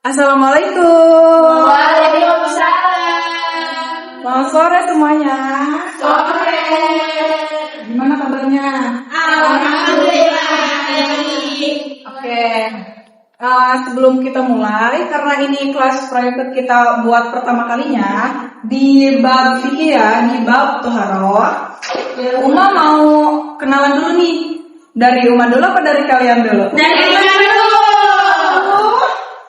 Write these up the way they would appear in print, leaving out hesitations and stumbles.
Assalamualaikum. Waalaikumsalam. Selamat sore semuanya. Sore. Gimana kabarnya? Alhamdulillah. Oke. Sebelum kita mulai, karena ini kelas private kita buat pertama kalinya di bab fikih ya, di bab toharoh. Uma mau kenalan dulu nih. Dari Uma dulu apa dari kalian dulu? Dari mana dulu?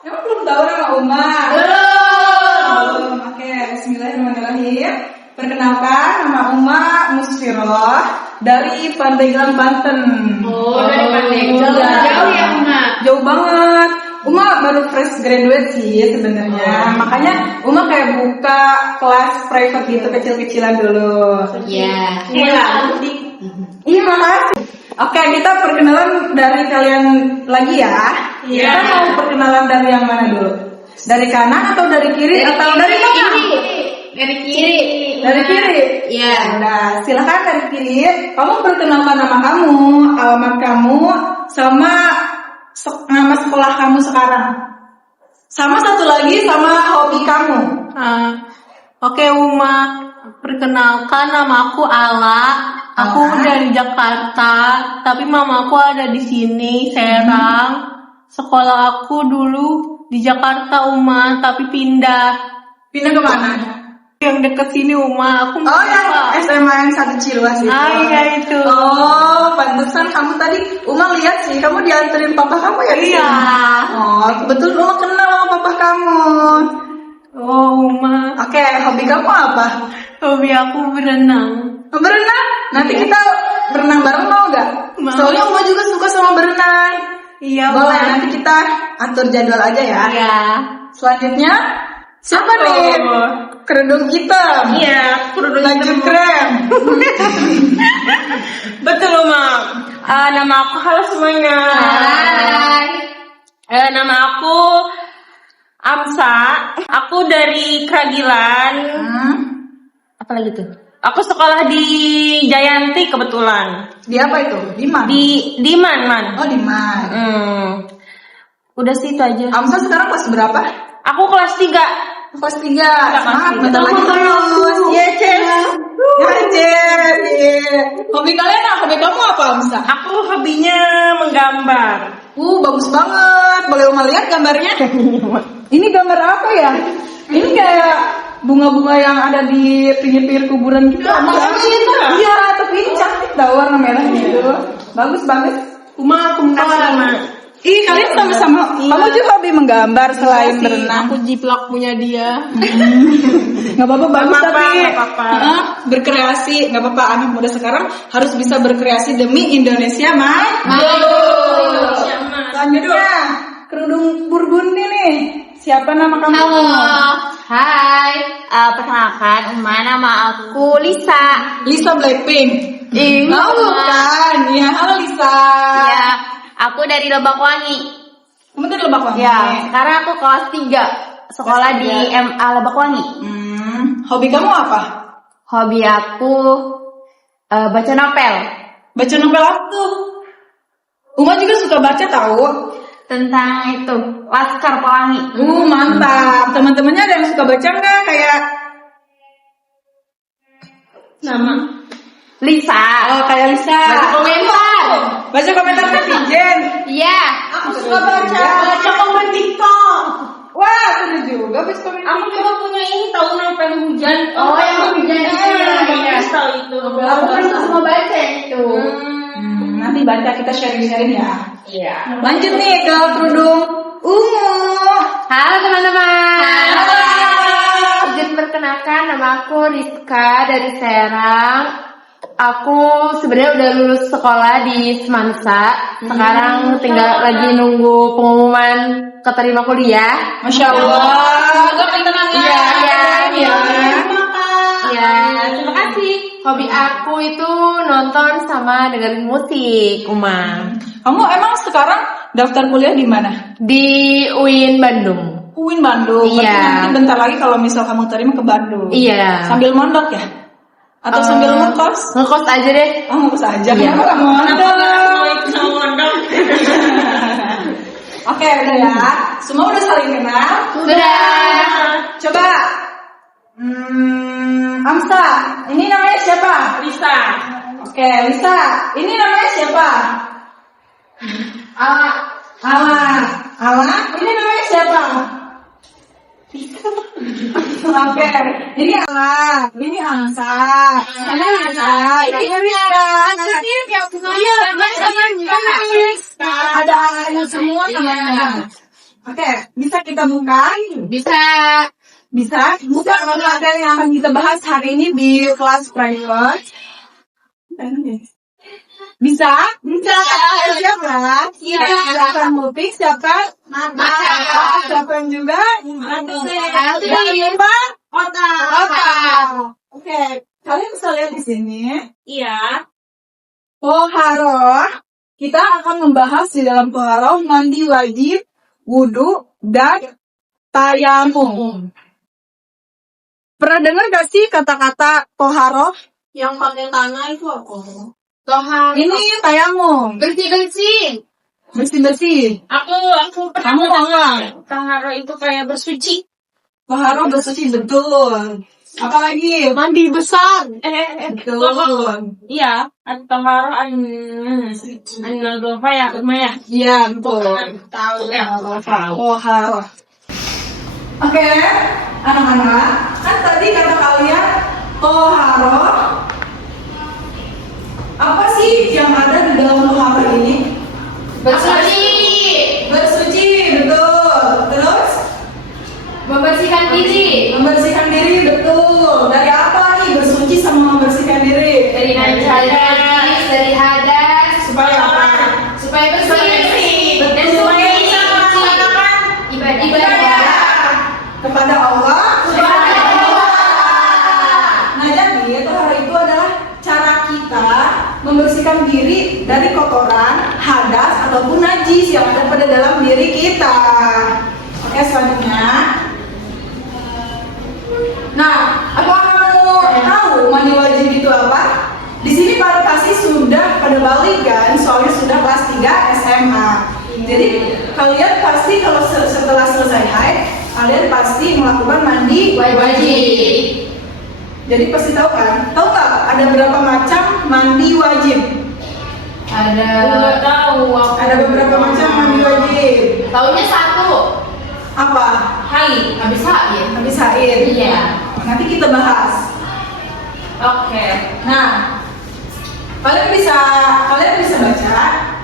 Emang belum tahu nama Uma? Belum. Oke, bismillahirrahmanirrahim. Perkenalkan, nama Uma Musfiroh dari Pandeglang, Banten. Oh, dari Pandeglang. Jauh ya, Uma? Jauh banget. Uma baru fresh graduate sih sebenarnya. Makanya Uma kayak buka kelas private gitu kecil-kecilan dulu. Iya. Iya, makasih. Oke, kita perkenalan dari kalian lagi ya. Iya. Kita mau perkenalan dari yang mana dulu? Dari kanan atau dari kiri atau dari tengah? Dari kiri. Dari kiri. Iya. Nah, silakan dari kiri. Kamu perkenalkan nama kamu, alamat kamu, sama nama sekolah kamu sekarang. Sama satu lagi sama hobi kamu. Oke, Uma, perkenalkan nama aku Ala. Aku Ala. dari Jakarta, tapi mamaku ada di sini, Serang. Sekolah aku dulu di Jakarta, Uma, tapi pindah. Pindah ke mana? Yang deket sini, Uma. Aku Oh, yang SMA yang satu Ciluas itu. iya itu. Oh, pantesan kamu tadi Uma lihat sih, kamu dianterin papa kamu ya? di Iya. sini? Oh, kebetulan Uma kenal sama papa kamu. Oh, Uma. Oke, hobi kamu apa? Hobi aku berenang. Berenang? Nanti kita berenang bareng mau gak? Mau. Soalnya Uma juga suka sama berenang. Iya, Boleh, Uma. nanti kita atur jadwal aja ya. Iya. Selanjutnya, siapa nih? Kerudung hitam. Iya, kerudung Baju hitam. krem. Betul, Uma. Nama aku, halo semuanya. Hai. Nama aku Amsa. Aku dari Kragilan. Apa lagi tuh? Aku sekolah di Jayanti kebetulan. Di apa itu? Di mana? Di Man. Oh, di mana? Udah sih itu aja. Amsa sekarang kelas berapa? Aku kelas 3. Kelas 3. Semangat, tiga. bentar lagi lulus. Iya, Cez. Ya, Cez. Iya. Hobi kalian apa? Hobi kamu apa, Amsa? Aku hobinya menggambar. Bagus banget. Boleh Uma lihat gambarnya? Ini gambar apa ya? Ini kayak bunga-bunga yang ada di pinggir-pinggir kuburan gitu. Iya, tapi ini cantik tau warna merah gitu. Bagus banget. Uma, aku Sama. Ih, kalian sama-sama. Kamu juga hobi menggambar selain berenang. Aku jiplak punya dia. Nggak apa-apa, bagus Nggak apa-apa, tapi nggak apa-apa. berkreasi. Nggak apa-apa, anak muda sekarang harus bisa berkreasi demi Indonesia, Mai. Selanjutnya, kerudung burgundi nih. Siapa nama kamu? Halo. Hai. Perkenalkan, nama aku Lisa. Lisa Blackpink. Iya. Oh, bukan. Ya, halo Lisa. Ya, aku dari Lebakwangi. Kamu dari Lebakwangi? Ya, sekarang aku kelas 3. Sekolah Kelas di tiga. MA Lebakwangi. Hobi kamu apa? Hobi aku baca novel Baca novel apa tuh? Uma juga suka baca tahu. tentang itu Laskar Pelangi. Mantap. Teman-temannya ada yang suka baca nggak? Kayak Nama. Lisa. kayak Lisa. Baca komentar. Baca komentar netizen. Iya. Aku suka baca. komen TikTok. Wah, seru juga baca komentar. Aku juga punya ini tahu novel hujan. Oh, yang hujan itu ya. Iya, tahu itu. Aku kan semua baca itu. Nanti baca kita sharing-sharing ya. Iya. Lanjut nih ke kerudung ungu. Halo teman-teman. Halo. Izin perkenalkan, nama aku Rizka dari Serang. Aku sebenarnya udah lulus sekolah di Semansa. Sekarang tinggal lagi nunggu pengumuman keterima kuliah. Masya Allah. Iya. Iya, terima kasih. Hobi aku itu nonton sama dengerin musik, Uma. Kamu emang sekarang daftar kuliah di mana? Di UIN Bandung. UIN Bandung. Berarti Iya. nanti bentar lagi kalau misal kamu terima ke Bandung. Iya. Sambil mondok ya? Atau sambil ngekos? Ngekos aja deh. Oh, ngekos aja. Iya. Kenapa nggak mondok? Mau ikut sama mondok. Oke, udah ya. Semua udah saling kenal? Sudah. Coba. Amsa, ini namanya siapa? Lisa. Oke, Lisa, ini namanya siapa? Ala. Ala, ini namanya siapa? Oke, ini Ala, ini Amsa, ini Lisa, ini Lisa. Ada alanya semua namanya. Oke, bisa kita buka? Bisa. Bisa buka materi yang akan kita bahas hari ini di kelas private. Bisa? Bisa. Siapa? Silakan Mupik, siapa? Siapa juga? Siapa? Ota. Oke, kalian bisa lihat di sini. Iya. Toharoh. Kita akan membahas di dalam toharoh mandi wajib, wudhu, dan tayamum. Pernah dengar gak sih kata-kata toharoh? Yang pakai tanah itu apa? Tohar. Ini tayamum. Bersih-bersih. Bersih-bersih. Aku Kamu tahu nggak? Tahara itu kayak bersuci. Toharoh bersih, betul. Apalagi? Mandi besar. Betul. Iya, tahara an nadofa ya, Maya. Iya, betul. Tahu ya. Toharoh. Oke, anak-anak. Kan tadi kata kalian toharoh. Apa sih yang ada di dalam toharoh ini? Bersuci. Bersuci, betul. Terus? Membersihkan diri. Membersihkan diri, betul. Dari apa nih bersuci sama membersihkan diri? Dari najis, dari hadas. Supaya apa? Supaya bersih. Betul. Dan supaya bisa melaksanakan ibadah. Kepada Allah. Nah, jadi toharoh itu adalah cara kita membersihkan diri dari kotoran, hadas ataupun najis yang ada pada dalam diri kita. Oke, selanjutnya. Nah, apakah kamu tahu mandi wajib itu apa? Di sini para pasti sudah pada balik kan, soalnya sudah kelas 3 SMA. Jadi kalian pasti kalau setelah selesai haid, kalian pasti melakukan mandi Wajib. Jadi pasti tahu kan? Tahu nggak ada berapa macam mandi wajib? Nggak tahu aku. Ada beberapa macam mandi wajib. Taunya satu. Apa? Hai. Habis haid. Habis haid. Iya. Nanti kita bahas. Oke. Nah, kalian bisa baca.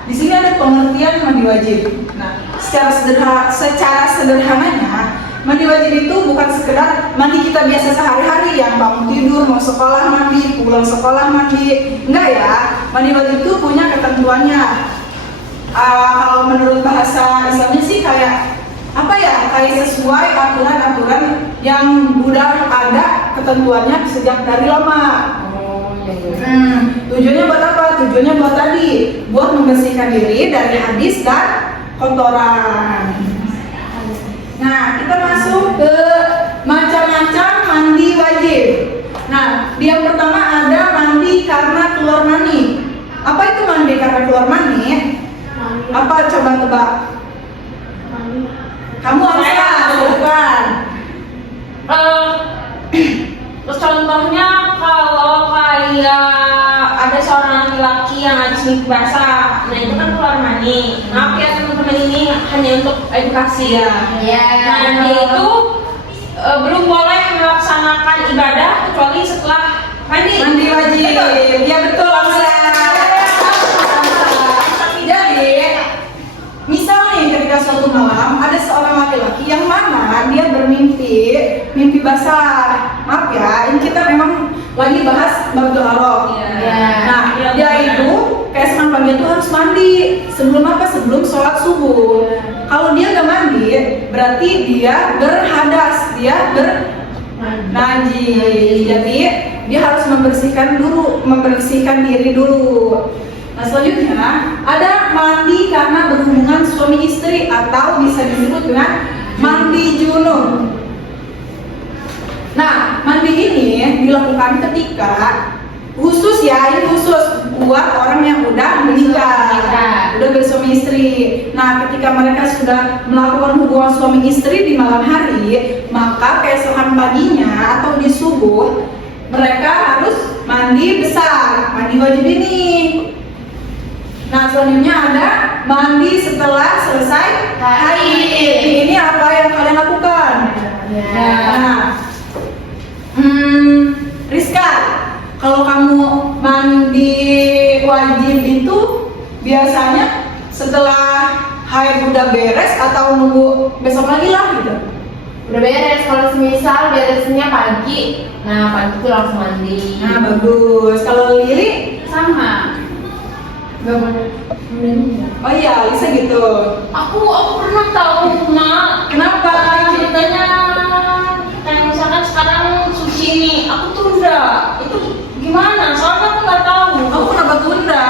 Di sini ada pengertian mandi wajib. Nah, secara sederhananya, mandi wajib itu bukan sekedar mandi kita biasa sehari-hari yang bangun tidur, mau sekolah mandi, pulang sekolah mandi. Enggak ya. Mandi wajib itu punya ketentuannya. Kalau menurut bahasa Islamnya sih kayak apa ya? Kayak sesuai aturan-aturan yang udah ada ketentuannya sejak dari lama. Tujuannya buat apa? Tujuannya buat tadi, buat membersihkan diri dari hadis dan kotoran. Nah, kita masuk ke macam-macam mandi wajib. Nah, yang pertama ada mandi karena keluar mani. Apa itu mandi karena keluar mani? Apa coba tebak? Kamu apa? Bukan. Terus contohnya kalau kayak ada seorang laki-laki yang habis mimpi basah, nah itu kan keluar mani. Maaf ya teman-teman, ini hanya untuk edukasi ya. Iya. Nah dia itu belum boleh melaksanakan ibadah kecuali setelah mandi. Mandi wajib. Ya betul, Amsa. Jadi, misal nih ketika suatu malam ada seorang laki-laki yang mana dia mimpi basah. Maaf ya, ini kita memang lagi bahas bab toharoh. Iya. Nah, dia itu keesokan pagi itu harus mandi. Sebelum apa? Sebelum sholat subuh. Kalau dia nggak mandi, berarti dia berhadas, dia bernajis. Jadi dia harus membersihkan diri dulu. Nah, selanjutnya ada mandi karena berhubungan suami istri atau bisa disebut dengan mandi junub. Nah, mandi ini dilakukan ketika khusus ya, ini khusus buat orang yang udah meninggal, udah bersuami istri. Nah, ketika mereka sudah melakukan hubungan suami istri di malam hari, maka keesokan paginya atau di subuh mereka harus mandi besar, mandi wajib ini. Nah, selanjutnya ada mandi setelah selesai haid. Ini apa yang kalian lakukan? Nah, Rizka, kalau kamu mandi wajib itu biasanya setelah haid udah beres atau nunggu besok lagi lah gitu? Udah beres, kalau semisal beresnya pagi, nah pagi itu langsung mandi. Nah, bagus. Kalau Lili? Sama. Gak boleh. Oh iya, Lisa gitu. Aku pernah tahu mak. Kenapa? Ceritanya kayak misalkan sekarang sushi nih, aku tunda. Itu gimana? Soalnya aku nggak tahu. Kamu kenapa tunda?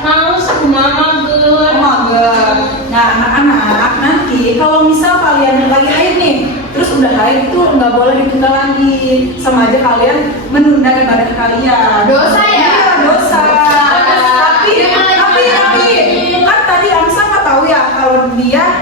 Males aku mama Oh, mager. Nah, anak-anak, nanti kalau misal kalian lagi haid nih, terus udah haid itu nggak boleh ditunda lagi. Sama aja kalian menunda ibadah kalian. Dosa ya? Iya, dosa. Tapi kan tadi Amsa nggak tahu ya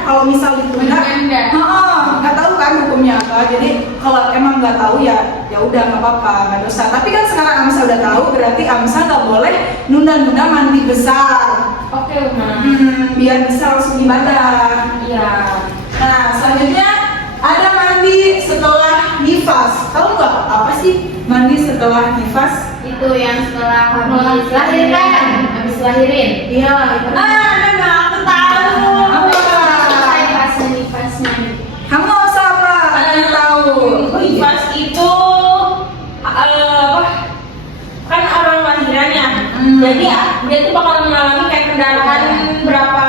kalau misal ditunda, nggak tahu kan hukumnya apa. Jadi kalau emang nggak tahu ya udah nggak apa-apa, nggak dosa. Tapi kan sekarang Amsa udah tahu, berarti Amsa nggak boleh nunda-nunda mandi besar. Oke, Uma. Biar bisa langsung ibadah. Iya. Nah, selanjutnya ada mandi setelah nifas. Tahu nggak apa sih mandi setelah nifas? Itu yang setelah habis lahirin. Habis lahirin. Iya, itu. Aku tahu. Apa? Nifasnya. Kamu nggak usah apa? Kamu tahu. Nifas itu apa? Kan orang lahiran ya. Jadi dia tuh bakal mengalami kayak pendarahan berapa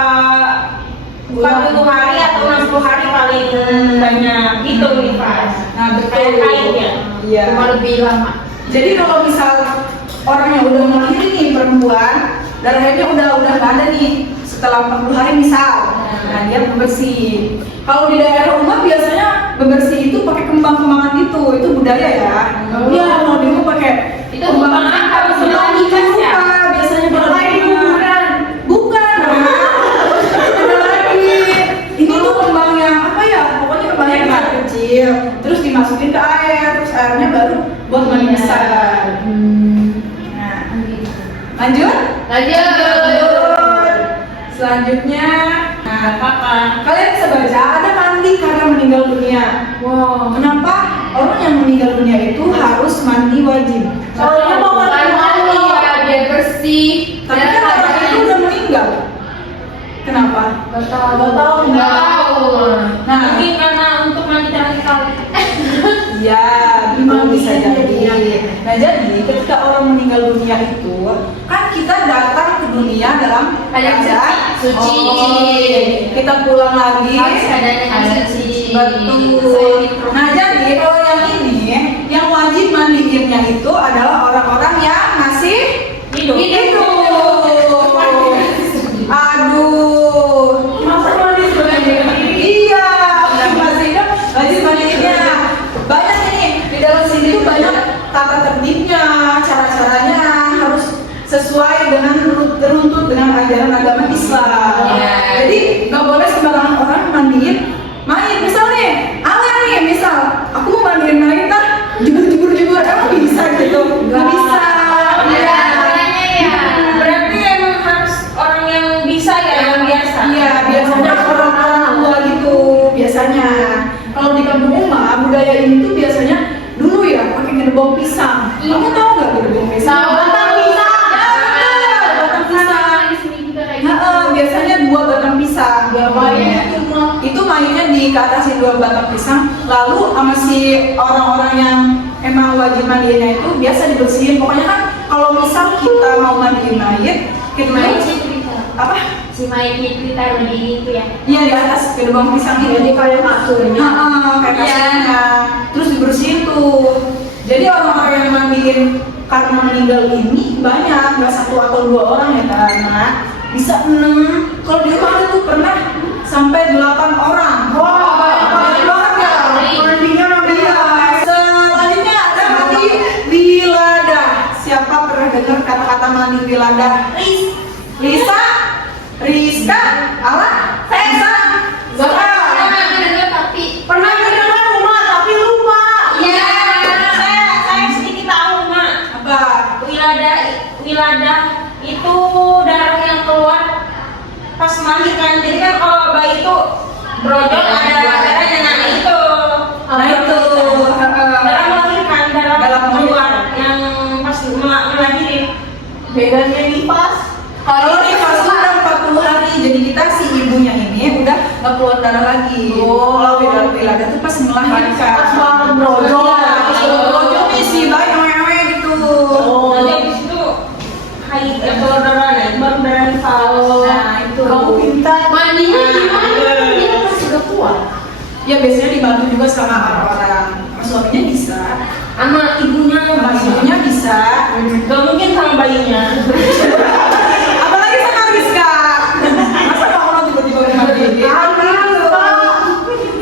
40 hari atau 60 hari paling banyak gitu nifas. Nah, betul. Kayak haid ya. Iya. Cuma lebih lama. Jadi kalau misal orang yang udah melahirkan nih perempuan, darah haidnya udah nggak ada nih setelah 40 hari misal. Nah, dia bebersih. Kalau di daerah rumah biasanya bebersih itu pakai kembang-kembangan gitu, itu budaya ya. Iya, kalau di rumah pakai Itu kembang apa? Kembang ikan ya? biasanya kuburan. Bukan. Ada lagi. Ini tuh kembang yang apa ya? Pokoknya kembang yang kecil. Terus dimasukin ke air, terus airnya baru buat mandi besar. Nah, lanjut. Selanjutnya, nah, Apa? kalian bisa baca ada mandi karena meninggal dunia. Wow. Kenapa orang yang meninggal dunia itu harus mandi wajib? Soalnya mau mandi ya biar bersih. tapi kan orang itu udah meninggal. Kenapa? Gak tahu. Nggak tahu. Nah, Mungkin karena untuk mandi terakhir kali. ya, memang bisa jadi. Nah, jadi ketika orang meninggal dunia itu, kan kita datang ke dunia dalam keadaan suci. Kita pulang lagi Harus keadaannya suci. betul. Nah, jadi kalau yang ini, yang wajib mandiinnya itu adalah orang-orang yang masih Hidup. Aduh. Masa mandi sebagai Iya, masih hidup wajib mandiinnya. Banyak ini di dalam sini tuh banyak tata tertibnya, cara-caranya harus sesuai dengan runtut dengan ajaran agama Islam. Ya. Jadi nggak boleh sembarangan orang mandiin mayit. Misal nih, misal aku mau mandiin mayit jebur emang bisa gitu? Nggak bisa. Ada aturannya ya. Berarti emang harus orang yang bisa ya, yang biasa. Iya, biasanya orang-orang tua gitu biasanya. Kalau di kampung Uma, budaya ini tuh biasanya dulu ya pakai gerbong pisang. Kamu tahu nggak gerbong pisang? Tahu. Batang pisang. Ya, betul, batang pisang. Di sini juga kayak Biasanya 2 batang pisang. Itu mainnya diatasin 2 batang pisang. Lalu sama si orang-orang yang emang wajib mandiinnya itu biasa dibersihin. Pokoknya kan kalau misal kita mau mandiin mayit, kita apa? Si mayatnya itu ditaruh di itu ya. Iya, di atas gerbang pisang itu. Jadi kayak kasurnya. Kayak kasurnya. Terus dibersihin tuh. Jadi orang-orang yang mandiin karena meninggal ini banyak, nggak 1 atau 2 orang ya karena bisa 6. Kalau di rumah tuh pernah sampai 8 orang. Wah, banyak banget ya. Mandinya iya. Selanjutnya ada mandi wiladah. Siapa pernah dengar brojol ada darahnya, nah itu. Nah itu Darah melahirkan, darah keluar yang pas melahirin. Bedanya nifas. kalau nifas itu udah 40 hari, jadi kita si ibunya ini udah nggak keluar darah lagi. Kalau wilada itu pas melahirkan. Pas banget brojol. Iya, brojol nih si bayi mewe gitu. Nanti habis itu haid keluar darah, nah itu baru darah nifas. Nah itu. Kamu pintar. Mandinya gimana? Dia masih gak kuat. Ya biasanya dibantu juga sama orang-orang. Suaminya bisa, Sama ibunya sama ibunya bisa. Gak mungkin sama bayinya. Apalagi sama Rizka. Masa mau tiba-tiba mandi?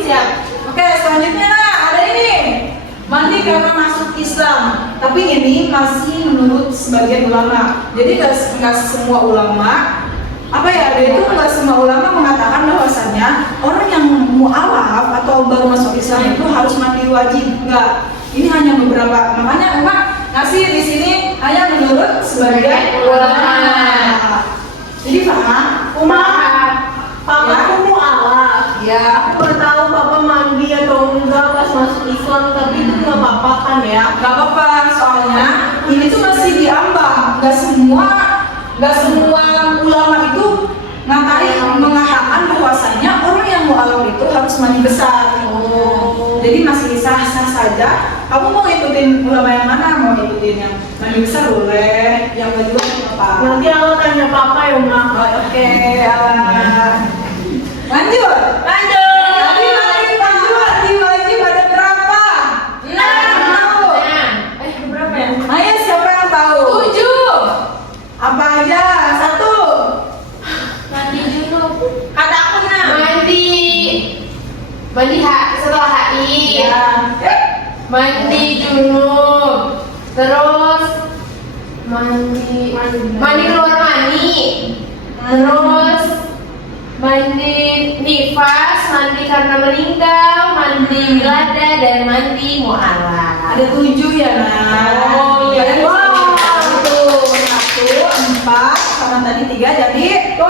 Siap. Oke, selanjutnya ada ini mandi karena masuk Islam. Tapi ini masih menurut sebagian ulama. Jadi nggak semua ulama nggak semua ulama mengatakan bahwasanya orang yang mu'alaf atau baru masuk Islam itu harus mandi wajib. Enggak. Ini hanya beberapa. Makanya Umat ngasih di sini hanya menurut sebagian ulama. Jadi paham? Papa aku mau alaf. Ya. Aku udah tahu papa mandi atau enggak pas masuk Islam, tapi itu nggak apa-apa kan ya? Gak apa-apa, soalnya ini tuh masih diambang. Gak semua ulama itu mengatakan bahwasanya orang yang mu'alaf itu harus mandi besar. Jadi masih sah-sah saja. Kamu mau ikutin ulama yang mana? Mau ikutin yang mandi besar boleh, yang kedua apa? Nanti aku tanya papa ya, Ma. Oke, lanjut. Tadi wajib ada berapa? 6. Berapa ya? Ayo siapa yang tahu? 7. Apa aja? 1. Mandi junub. Kata aku 6. Mandi setelah haid. Ya. Mandi junub. Terus mandi keluar mani. Terus mandi nifas, mandi karena meninggal, mandi wilada, dan mandi mu'alaf. Ada 7 ya, Nah. Oh, iya. Kalian bisa lihat itu 1, 4, sama tadi 3 jadi 7.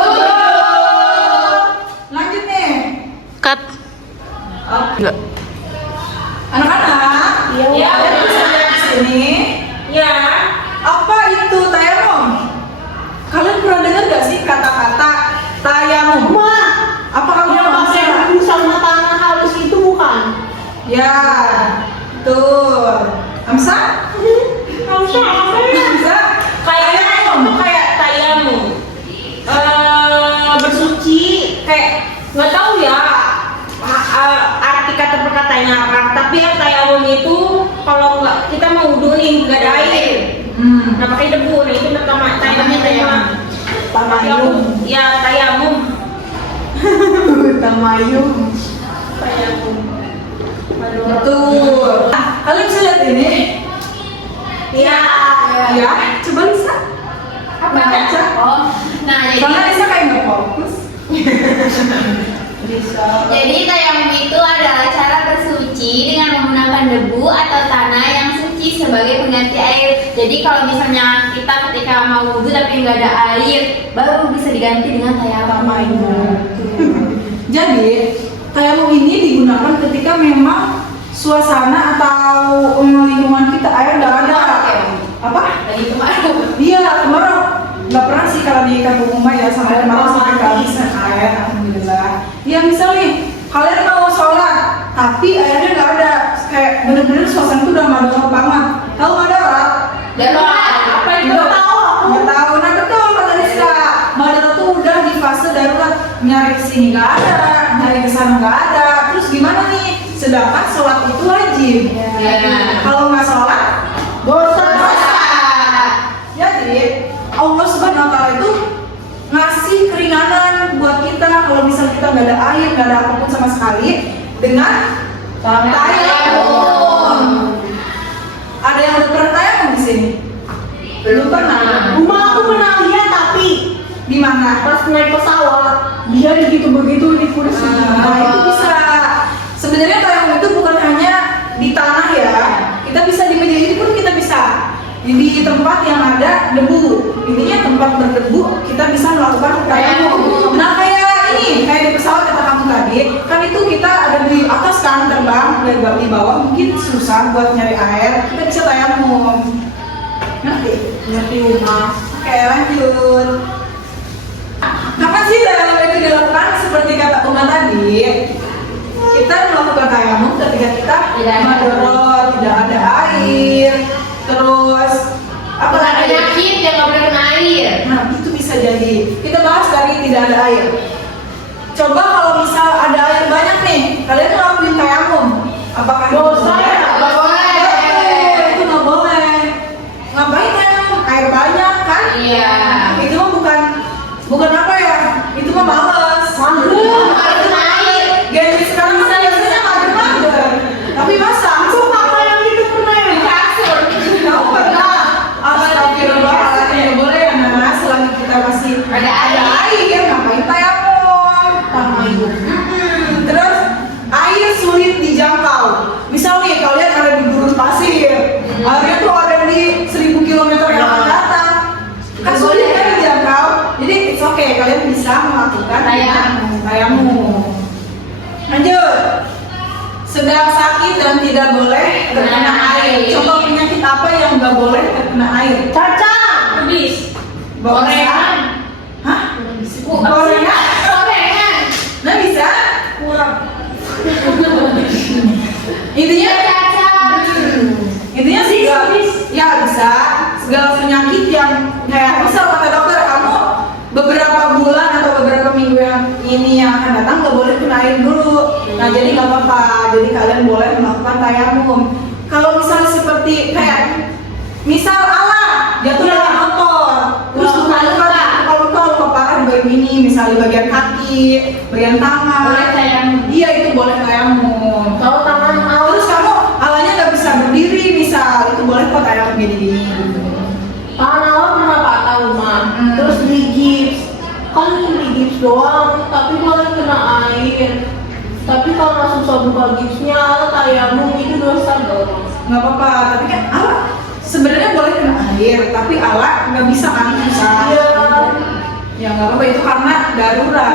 Lanjut nih. Cut. Oke. Anak-anak, Iya. kalian bisa lihat di sini. Ya. Apa itu tayamum? Kalian pernah dengar gak sih kata-kata tayamum? Apa kamu Yang pernah pakai dengar? bumbu sama tanah halus itu bukan? Ya, betul. Hamsa? Hamsa? Kayaknya itu kayak tayamum. Bersuci kayak nggak tahu ya arti kata perkataannya apa. Tapi yang tayamum itu kalau nggak kita mau wudhu nih nggak ada air. Nah pakai debu, nah itu namanya tayamum. Tamayum. Ya tayamum. Tamayum. Betul. Nah, kalian bisa lihat ini? Ya. Ya, coba Lisa. Apa Baca. Oh, nah Soalnya Lisa kayak nggak fokus. Jadi tayamum itu adalah cara bersuci dengan menggunakan debu atau tanah yang suci sebagai pengganti air. Jadi kalau misalnya kita ketika mau wudhu tapi nggak ada air, baru bisa diganti dengan tayamum. Jadi, tayamum ini digunakan ketika memang suasana atau lingkungan kita air nggak ada. Apa? Lagi kemarin. Iya, kemarau. Nggak pernah sih kalau di kampung rumah ya sampai kemarau sampai kehabisan air. Alhamdulillah. Ya misal nih, kalian mau sholat, tapi airnya nggak ada. Kayak bener-bener suasana itu udah madorot banget. Tahu madorot? Darurat. Apa itu? Nggak tahu. Nah betul kata Rizka. Madorot tuh udah di fase darurat. Nyari kesini nggak ada, nyari kesana nggak ada. Terus gimana nih? Sedangkan sholat itu wajib. Ya. Kalau nggak sholat, dosa. Jadi Allah Subhanahu Wa Taala itu ngasih keringanan buat kita kalau misal kita nggak ada air, nggak ada apapun sama sekali dengan tayamum. Ada yang udah pernah tayamum di sini? Belum pernah. rumah aku pernah lihat tapi Di mana? pas naik pesawat dia begitu di kursi. Nah, itu bisa. Sebenarnya tayamum itu bukan hanya di tanah ya. Kita bisa di meja ini pun kita bisa. Di tempat yang ada debu. Intinya tempat berdebu kita bisa melakukan tayamum. Nah kayak ini, kayak di pesawat kata kamu tadi, kan itu kita ada di atas kan terbang, di bawah mungkin susah buat nyari air, kita bisa tayamum. Ngerti? Ngerti Mas. Oke, lanjut. Kapan sih tayamum itu dilakukan? Seperti kata Uma tadi, kita melakukan tayamum ketika kita madorot, tidak ada air, terus apa Kalau ada lagi? penyakit yang nggak boleh kena air. Nah, itu bisa jadi. Kita bahas dari tidak ada air. Coba kalau misal ada air banyak nih, kalian ngelakuin tayamum, apakah itu Dosa boleh? ya? Nggak boleh. Betul, itu nggak boleh. Ngapain tayamum? Air banyak kan? Iya. Itu mah bukan apa ya? Itu mah males. Harus kena air. Gen sekarang kan biasanya mager-mager. Tapi masa? Aku apa yang itu pernah ya? Di kasur. Kamu pernah? Astagfirullahaladzim, ya boleh ya Nah, selagi kita masih Ada air, ngapain tayamum? Terus air sulit dijangkau. Misal nih kalian ada di gurun pasir, airnya tuh ada di 1000 km yang akan datang. Kan sulit kan dijangkau. Jadi it's okay, kalian bisa melakukan tayamum. Lanjut. Sedang sakit dan tidak boleh terkena air. Coba penyakit apa yang nggak boleh terkena air? Cacar. Pedis. Gorengan. Hah? Gorengan? Gorengan. Nah bisa? Kurang. Intinya Cacar. intinya sih ya bisa segala penyakit yang kayak misal kata dokter kamu beberapa bulan atau beberapa minggu yang ini yang akan datang nggak boleh kena air dulu. Nah jadi nggak apa-apa, jadi kalian boleh melakukan tayamum. Kalau misalnya seperti kayak misal Allah jatuh dari motor terus luka parah di bagian ini, misalnya di bagian kaki, bagian tangan, Boleh tayamum. iya itu boleh tayamum. Kalau tangan mau. Terus kamu alanya nggak bisa berdiri misal, itu boleh kok tayamum gini-gini. Tangan awal pernah patah rumah. Terus beli gips. Kan beli gips doang, tapi boleh kena air. Tapi kalau langsung susah buka gipsnya, tayamum itu dosa dong. Nggak apa-apa, tapi kan Allah sebenarnya boleh kena air, tapi Allah nggak bisa kan susah. Iya. Ya nggak apa-apa, itu karena darurat.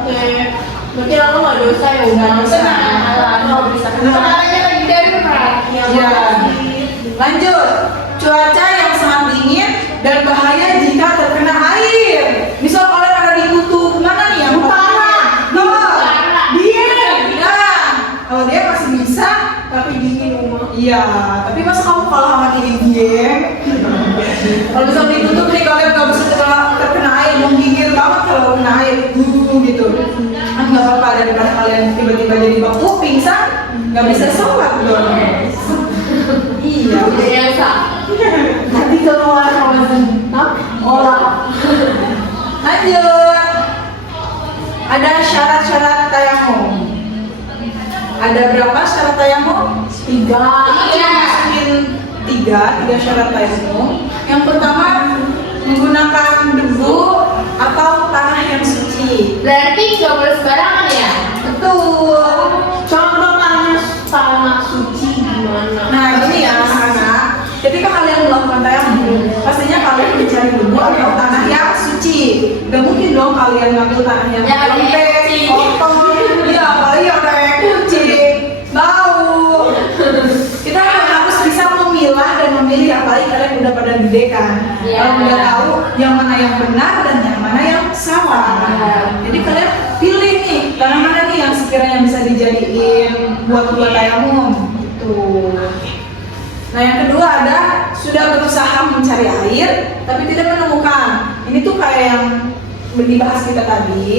Oke. Berarti aku nggak dosa ya udah Nggak dosa. Nggak bisa kena. Masalahnya lagi darurat. Ya. Ya. Lanjut, cuaca yang sangat dingin dan bahaya jika terkena air. Misal kalian ada di kutub mana nih yang Utara. Dingin. Nah, kalau dia masih bisa, Tapi dingin rumah. iya. Tapi masa kamu kalau sama dingin? Kalau misal ditutup nih kalian nggak bisa terkena air, menggigil banget kalau kena air, gitu. Kan nggak apa-apa daripada kalian tiba-tiba jadi baku pingsan, nggak bisa sholat dong. Iya. Biasa. Nanti keluar Ramadan. Olah. Lanjut. Ada syarat-syarat tayamum. Ada berapa syarat tayamum? 3. Masukin tiga syarat tayamum. Yang pertama menggunakan debu atau tanah yang suci. Berarti nggak boleh sembarangan ya? Betul. Contoh tanah suci gimana? Nah ini ya anak-anak, ketika kalian melakukan tayamum, pastinya kalian mencari debu atau tanah yang suci. Gak mungkin dong kalian ngambil tanah yang Ya, lembek, kayak kotor, ya apalagi yang kayak kucing, bau. Kita harus bisa memilah dan memilih, apalagi kalian udah pada gede kan. Ya. Kalian udah tahu yang mana yang benar dan yang mana yang salah. Jadi kalian pilih nih tanah mana nih yang sekiranya bisa dijadiin buat tayamum gitu. Nah yang kedua ada sudah berusaha mencari air tapi tidak menemukan. Ini tuh kayak yang dibahas kita tadi.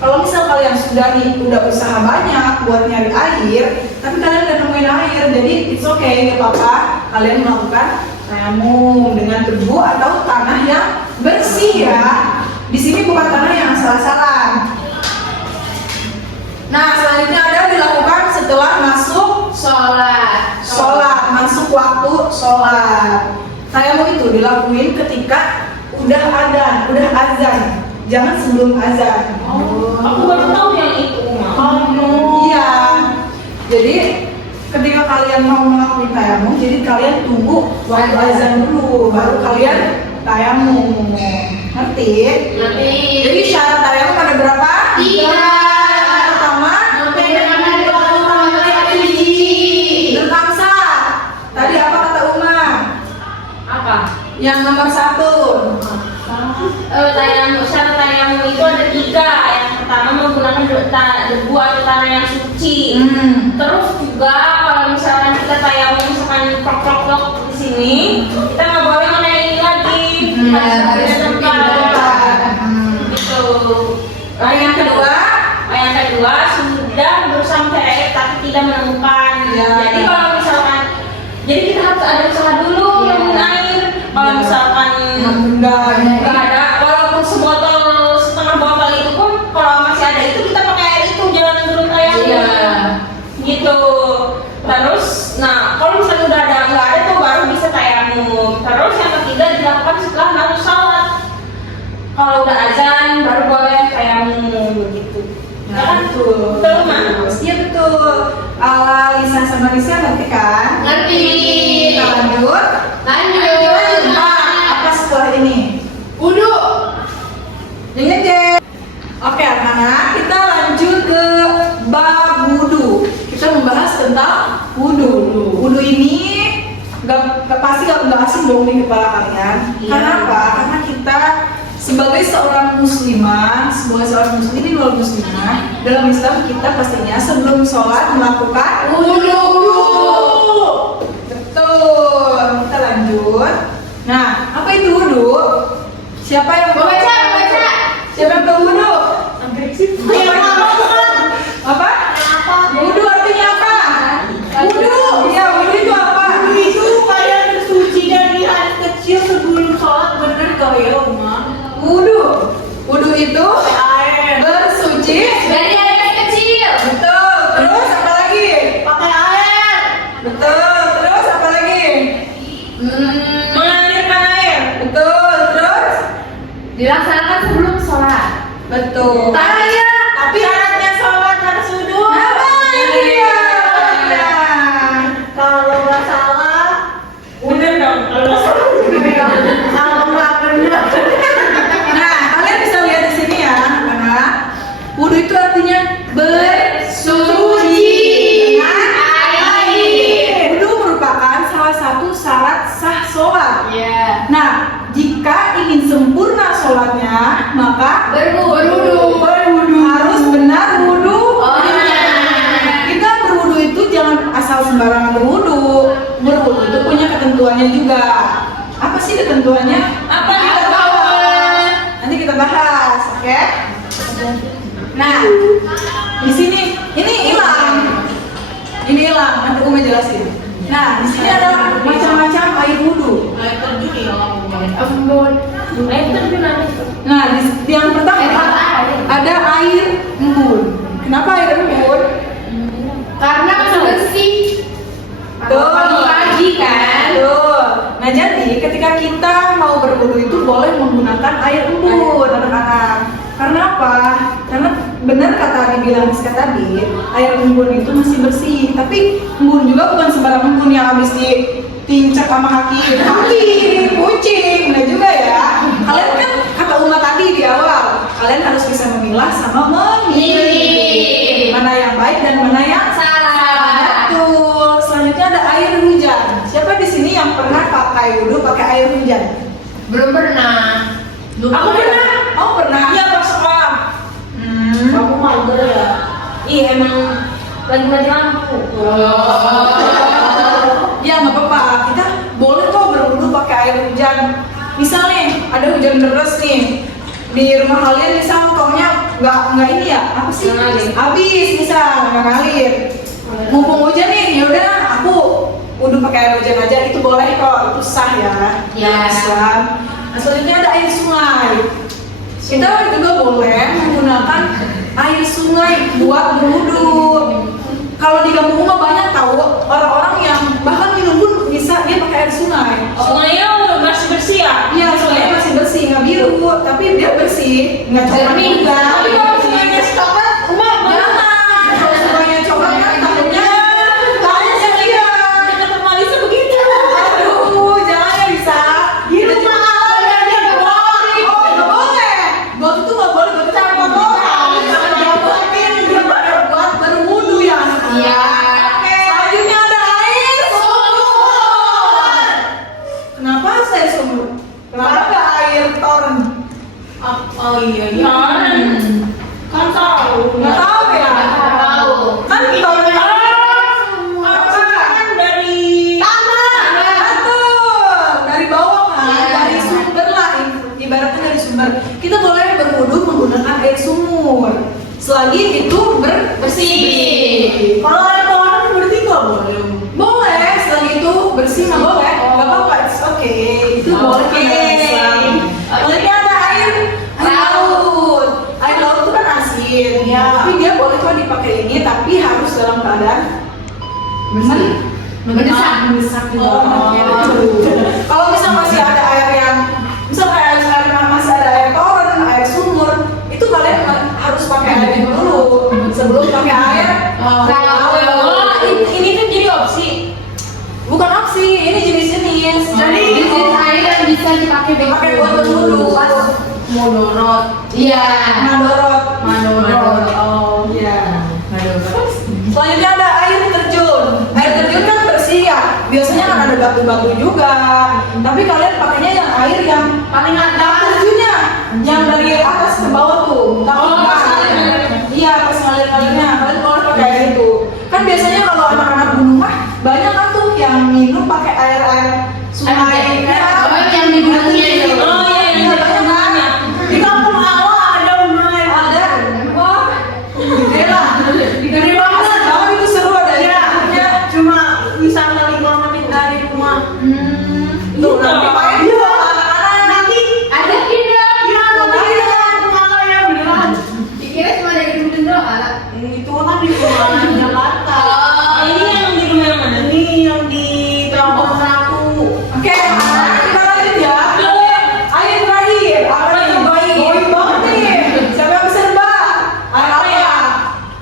Kalau misal kalian sudah udah usaha banyak buat nyari air tapi kalian udah nemuin air, jadi it's okay, gak apa-apa kalian melakukan tayamum dengan debu atau tanah yang bersih ya. Di sini bukan tanah yang asal-asalan. Nah selanjutnya ada dilakukan setelah masuk sholat, masuk waktu sholat. Tayamum itu dilakuin ketika udah azan, jangan sebelum azan. Aku baru tahu yang itu, Uma. Iya. Jadi ketika kalian mau melakukan tayamum, jadi kalian tunggu waktu azan dulu, baru kalian tayamum. Ngerti? Nanti. Jadi syarat tayamum ada berapa? 3. Yang pertama Nomor 1. Syarat tayamum itu ada 3. Yang pertama menggunakan debu atau tanah yang suci. Terus juga kalau misalkan kita tayamum misalkan prok di sini, kita nggak boleh pakai ini lagi. Harus ada tempat. Gitu. Yang kedua, sudah berusaha mencari air tapi tidak menemukan. Jadi kalau misalkan, jadi kita harus ada usaha dulu menemukan air. Kalau misalkan nggak ada, walaupun setengah botol itu pun kalau masih ada itu kita pakai air itu, jangan turun tayamum. Gitu. Terus, nah kalau misalnya udah nggak ada tuh baru bisa tayamum. Terus yang ketiga dilakukan setelah masuk sholat. Kalau udah azan baru boleh tayamum gitu. betul. Betul, Mas? Iya betul. Ala Lisa sama Lisa ngerti kan? Ngerti. Kita lanjut. Apa setelah ini? Wudhu. Jeng jeng. Oke anak-anak, kita lanjut ke bab wudhu. Kita membahas tentang wudhu. Wudhu ini pasti nggak asing dong di kepala kalian. Kenapa? Karena kita sebagai seorang muslimah, dalam Islam kita pastinya sebelum sholat melakukan wudhu. Betul. Kita lanjut. Nah, apa itu wudhu? Siapa yang Baca. Siapa yang berwudhu? Apa? Wudhu artinya apa? Wudhu. Iya, wudhu itu apa? Wudhu itu kayak bersuci dari hari kecil sebelum sholat, bener kau ya Uma? Wudhu itu bersuci Dari air kecil. betul. Terus apa lagi? Pakai air. Betul. Terus apa lagi? Mengalirkan air. Betul. Terus Dilaksanakan sebelum sholat. betul. Tapi syaratnya sholat harus wudhu. Ini dia. Nah, Kalau nggak salah, Bener dong. kalau nggak benar. Nah, kalian bisa lihat di sini ya, anak. Wudhu itu artinya bersuci dengan air. Wudhu merupakan salah satu syarat sah sholat. Iya. Nah, jika ingin sempurna sholatnya, maka Berwudhu. harus benar wudhu. Kita berwudhu itu jangan asal sembarangan berwudhu. Berwudhu itu punya ketentuannya juga. Apa sih ketentuannya? Apa Kita bahas. Nanti kita bahas, oke? Nah, di sini ini hilang. Nanti gue mau jelasin. Nah, di sini ada macam-macam air wudhu. Air terjun ya Allah. Air terjun ada itu. Nah, yang pertama ada air embun. Kenapa air embun? Karena bersih. Tuh. Pagi kan. Tuh. Nah, jadi ketika kita mau berwudu itu boleh menggunakan air embun, anak-anak. Karena apa? Karena benar kata dibilang Rizka tadi, air embun itu masih bersih. Tapi embun juga bukan sembarang embun yang habis ditincak sama kaki kucing. Benar juga ya. Kalian kan kata Uma tadi di awal, kalian harus bisa memilah sama memilih mana yang baik dan mana yang Salah. betul. Selanjutnya ada air hujan. Siapa di sini yang pernah pakai wudhu pakai air hujan? Belum pernah. Aku pernah. Oh pernah. Iya pas sekolah. Kamu mager ya? Iya emang lagi mati lampu. Ya nggak apa-apa. Kita boleh kok berwudhu pakai air hujan. Misal nih ada hujan deras nih di rumah kalian, misal tongnya nggak ini ya apa sih? Nggak ngalir. Habis misal nggak ngalir. Mumpung hujan nih, yaudah aku wudhu pakai air hujan aja, itu boleh kok, itu sah ya. Ya. Islam. Nah, selanjutnya ada air sungai. Kita juga boleh menggunakan air sungai buat berwudhu. Kalau di kampung rumah banyak tahu orang-orang yang bahkan minum pun bisa dia pakai air sungai. Sungainya udah bersih ya? Iya, sungainya masih bersih, nggak biru, tapi dia bersih, nggak coklat Jernih. juga. Tapi kalau sungainya coklat, Uma Jangan, kalau sungainya coklat kan takutnya tahunya dia. Kata Malisa begitu. Aduh, jangan ya bisa. Di rumah kalian dia nggak boleh. Oh, nggak boleh. Buat itu nggak boleh buat campur orang. Nggak mungkin dia buat berwudhu ya. anak-anak. Iya. Oke, selanjutnya ada air sumur. Kenapa harus air sumur? selagi itu Bersih. Kalau ada orang berarti nggak boleh. boleh, selagi itu bersih mah boleh, nggak apa-apa, it's okay, itu boleh kan dalam Islam. Apalagi ada air laut, air laut itu kan asin, Ya. tapi dia boleh kok dipakai ini, tapi harus dalam keadaan bersih. Mendesak juga. Kalau misal masih ada air yang, misal kayak sekarang masih ada air toren, air sumur, itu kalian harus pakai air dulu sebelum pakai air. Ini tuh jadi opsi. Bukan opsi, ini jenis-jenis. Jadi jenis air yang bisa dipakai pakai buat berwudu. Modorot. Iya. Madorot. Madorot. Oh, iya. Selanjutnya ada air terjun. Air terjun kan bersih ya. Biasanya kan ada batu-batu juga. Tapi kalian pakainya yang air yang paling atas terjunnya, yang dari atas ke bawah tuh. Tahu nggak? Iya, pas ngalir-ngalirnya. Kalian boleh pakai air itu. Kan biasanya kalau anak-anak gunung mah banyak kan tuh yang minum pakai air sungai. Oh, yang di gunungnya itu. Oh iya, Iya, banyak kan? Di kampung awal ada mulai. Ada. Wah, gede lah. Gede banget. Banget itu seru ada Ya, cuma wisata 5 menit dari rumah. Tuh, nanti main dia anak-anak. Nanti Ada tidak? ya nanti kita malah ya beneran. Dikira cuma dari gunung doang. Itu kan di rumah Jakarta. Ini yang di rumah yang mana? Ini yang di Telkom 1. Oke, kita lanjut ya. Air terakhir, apa yang terbaik? Boy banget nih. Siapa yang bisa nebak? Air apa ya?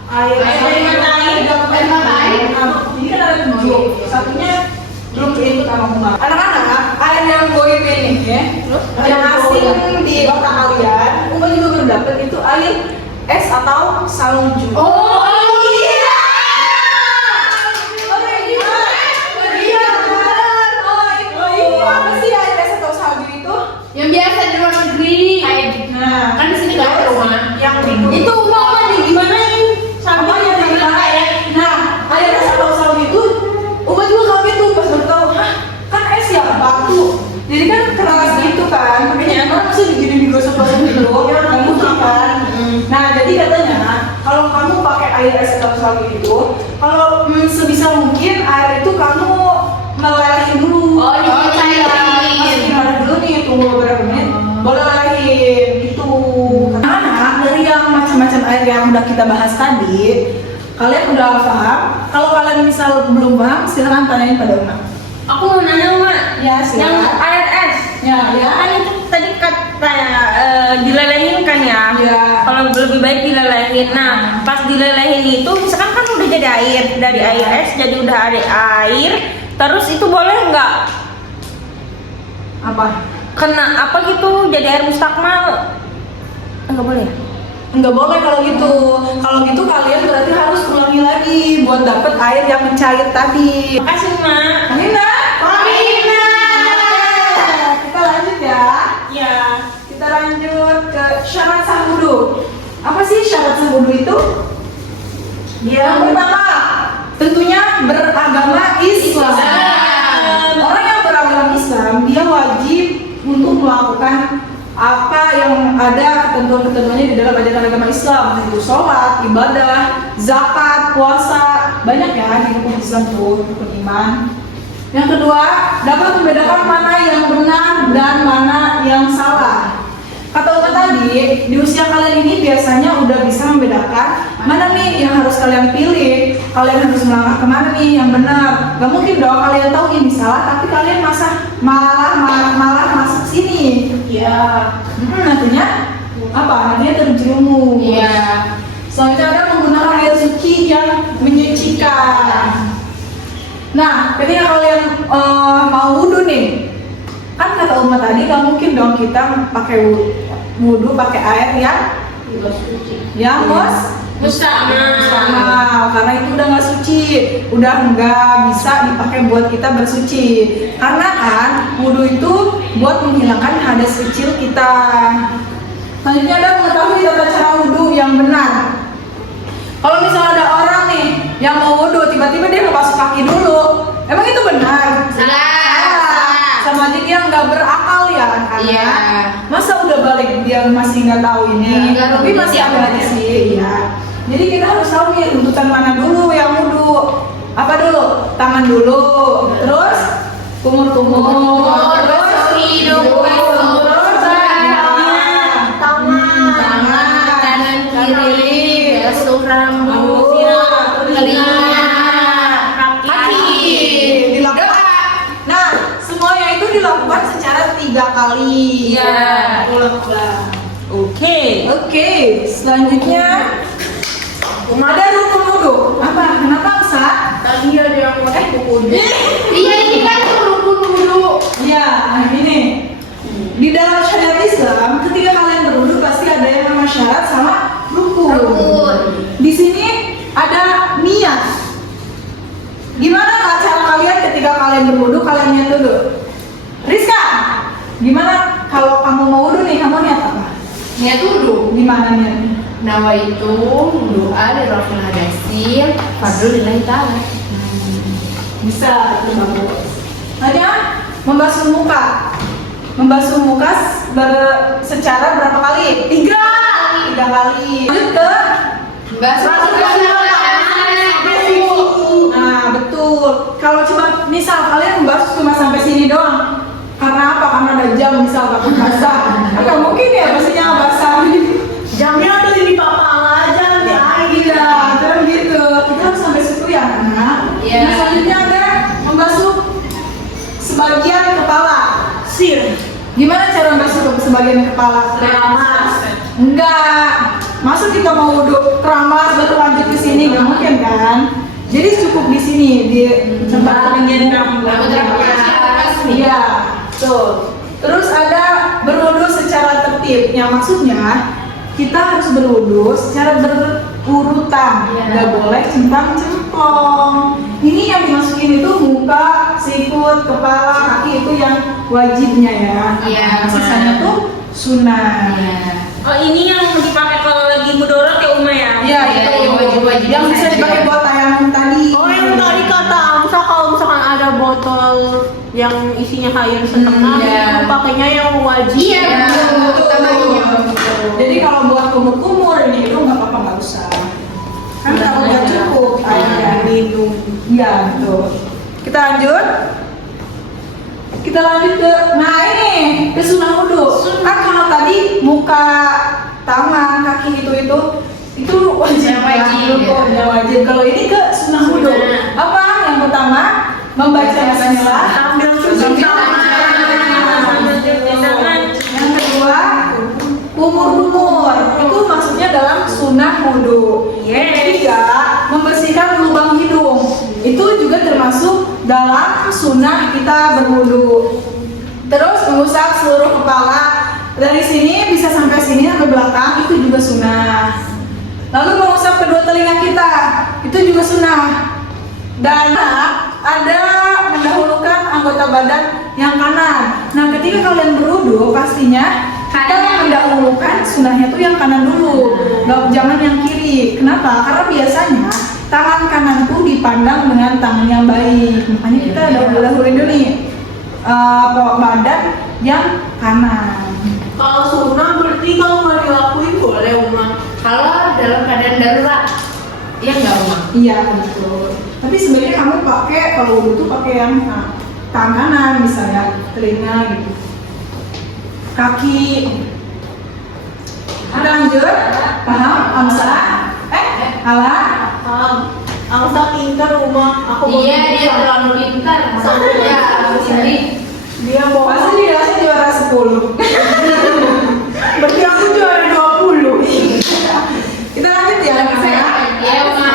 Air mata air. Air mata air. Ini kan ada 7. Satunya belum diikut sama Mbak. Anak-anak, air yang goib ini ya, yang asing di otak kalian, Uma juga baru dapet itu air es atau salju. Oh iya. Apa sih air es atau salju itu? Yang biasa di luar negeri. Nah, Kan di sini nggak ada rumah. yang itu Uma nih gimana ini? Sama yang di mana ya? Nah, air es atau salju itu Uma juga kaget tuh pas baru tahu, hah, kan es ya batu. Jadi kan keras gitu kan, makanya emang masih begini digosok-gosok gitu, nggak mungkin kan. Nah, jadi katanya kalau kamu pakai air es atau salju itu, kalau sebisa mungkin air itu kamu melelehin dulu. Oh, dicairin. Masukin air dulu nih, tunggu beberapa menit, boleh lelehin gitu. Anak-anak dari yang macam-macam air yang udah kita bahas tadi, kalian udah paham? Kalau kalian misal belum paham, silahkan tanyain pada Uma. Aku mau nanya Mak. Ya, Yang silakan. air es. Ya, ya. Kan itu tadi kata dilelehin kan ya. Iya. Kalau lebih baik dilelehin. Nah, pas dilelehin itu misalkan kan udah jadi air, dari air es jadi udah ada air. Terus itu boleh nggak Apa? kena apa gitu jadi air mustakmal? Nggak boleh ya? Nggak boleh kalau gitu. Kalau gitu kalian berarti harus ulangi lagi buat dapet air yang mencair tadi. Makasih Mak. Amina? Amina. Kita lanjut ya. Ya. Kita lanjut ke syarat sah wudu. Apa sih syarat sah wudu itu? Yang pertama, tentunya beragama Islam. Orang yang beragama Islam, dia wajib untuk melakukan apa yang ada ketentuan-ketentuannya di dalam ajaran agama Islam, yaitu sholat, ibadah, zakat, puasa, banyak ya di hukum Islam tuh, rukun iman. Yang kedua, dapat membedakan mana yang benar dan mana yang salah. Kata Uma tadi, di usia kalian ini biasanya udah bisa membedakan mana nih yang harus kalian pilih. Kalian harus melangkah kemana nih yang benar. Gak mungkin dong kalian tahu ini salah, tapi kalian malah masuk sini. ya Nantinya apa? Nantinya terjerumus. Iya. Selanjutnya ada menggunakan air suci yang menyucikan. Nah, ketika kalian mau wudhu nih, kan kata Uma tadi gak mungkin dong kita pakai wudhu pakai air yang mustakmal, karena itu udah nggak suci, udah nggak bisa dipakai buat kita bersuci. Karena kan wudhu itu buat menghilangkan hadas kecil kita. Selanjutnya ada mengetahui tata cara wudhu yang benar. Kalau misalnya ada orang nih yang mau wudhu tiba-tiba dia ngebasuh kaki dulu, emang itu benar? Salah. Sama aja dia nggak berakal ya anak-anak. Iya. Masa udah balik dia masih nggak tahu ini, Nggak tapi tahu masih dia ada apa aja ya. sih. Iya. Jadi kita harus tahu nih urutan mana dulu yang wudhu. Apa dulu? Tangan dulu, terus kumur-kumur, terus hidung, terus tangan, kanan kiri, basuh rambut, telinga, kaki. Dilakukan. Nah, semuanya itu dilakukan secara 3 kali. Iya. Ulang-ulang. Oke. Oke, selanjutnya ada rukun wudhu. Apa? Kenapa Sa? Tadi ada yang mau kudu. Iya, ini kan rukun wudhu. Ya, nah ini di dalam syariat Islam, ketika kalian berwudhu pasti ada yang nama syarat sama rukun. Di sini ada niat. Gimana cara kalian ketika kalian berwudhu kalian niat dulu? Rizka, gimana kalau kamu mau wudhu nih, kamu niat apa? Niat wudhu. Gimana niatnya? Nawa itu doa dari Rasul Hadasin, fardhu lillahi ta'ala. Bisa, itu bagus. Hanya membasuh muka. Membasuh muka secara berapa kali? 3 kali. Lanjut ke Basuh nah, betul. Kalau coba misal kalian membasuh cuma sampai sini doang. Karena apa? Karena ada jam misal takut basah. Nggak mungkin ya basuhnya nggak basah. Jamnya ada di kepala aja nanti air. Iya, terus gitu. Kita harus sampai situ ya, anak. Iya. Nah, selanjutnya ada membasuh sebagian kepala. Sir. Gimana cara membasuh sebagian kepala? Keramas. Enggak. Masa kita mau wudhu keramas baru lanjut ke sini nggak mungkin kan? Jadi cukup di sini di tempat ketinggian rambut. Iya, tuh. Terus ada berwudhu secara tertib. Yang maksudnya kita harus berwudhu secara berurutan, nggak boleh centang-centong. Ini yang dimasukin itu muka, sikut, kepala, kaki itu yang wajibnya ya. Iya. Sisanya tuh sunnah. Oh, ini yang dipakai kalau lagi mudorot ya Uma ya? Iya, Iya, itu yang wajib-wajib yang bisa saja. dipakai buat tayangan tadi. Oh yang tadi kata Amsa kalau misalkan ada botol yang isinya air setengah, Iya. itu pakainya yang wajib. Iya, Betul. betul. Jadi kalau buat kumur-kumur ini itu nggak apa-apa, nggak usah. Kan kalau nggak cukup airnya minum. Iya betul. Kita lanjut. Kita lanjut ke, nah ini ke sunnah wudhu. Kan kalau tadi muka, tangan, kaki itu wajib. Yang wajib, ya. Yang wajib. Kalau ini ke sunnah wudhu. Sunnah. Apa? Yang pertama membaca bismillah. Sambil cuci tangan. Yang kedua, kumur-kumur. Itu maksudnya dalam sunnah wudhu. Yang ketiga, membersihkan lubang hidung. Itu juga termasuk dalam sunnah kita berwudhu. Terus mengusap seluruh kepala dari sini bisa sampai sini sampai belakang, itu juga sunnah. Lalu mengusap kedua telinga kita, itu juga sunnah. Dan ada mendahulukan anggota badan yang kanan. Nah, ketika kalian berwudhu, pastinya kita mendahulukan sunnahnya tuh yang kanan dulu, jangan yang kiri. Kenapa? Karena biasanya tangan kanan tuh dipandang dengan tangan yang baik. Makanya kita dahuluin dulu nih badan yang kanan. Kalau sunnah berarti kalau nggak dilakuin boleh Uma. Kalau dalam keadaan darurat, iya nggak Uma? Iya betul. Tapi sebenarnya kamu pakai kalau wudhu tuh pakai yang tangan kanan misalnya, telinga gitu, kaki. Kita lanjut. Paham? Amsa? Ala? Amsa pintar Uma. Aku Iya, baru dia bisa. terlalu pintar. Iya, Jadi Dia bawa. Pasti dikasih juara 10. Berarti aku juara 20. Kita lanjut ya. ya Uma.